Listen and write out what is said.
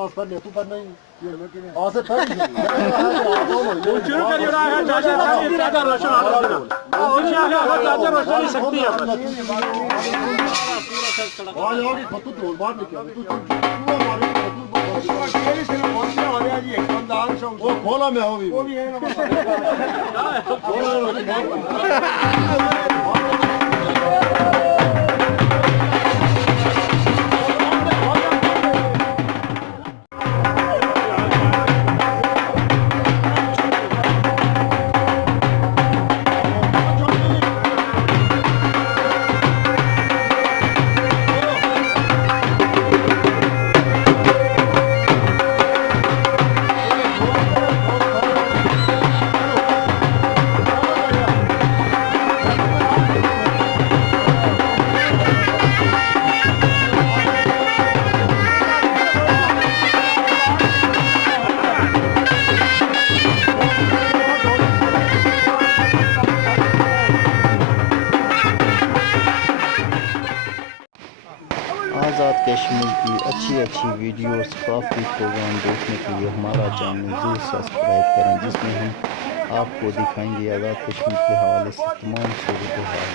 नमाज पढ़ ले तू पढ़ नहीं आज से पढ़ शुरू करिए ना है चाचा चाचा रोशन इंशाल्लाह चाचा रोशन ही सकती है आज और फतू ढोल बात नहीं किया तू वो खोला मैं वो भी है आज़ाद कश्मीर की अच्छी वीडियोस काफ़ी प्रोग्राम देखने के लिए हमारा चैनल ज़रूर सब्सक्राइब करें, जिसमें हम आपको दिखाएंगे आज़ाद कश्मीर के हवाले से तमाम सूरत हाल।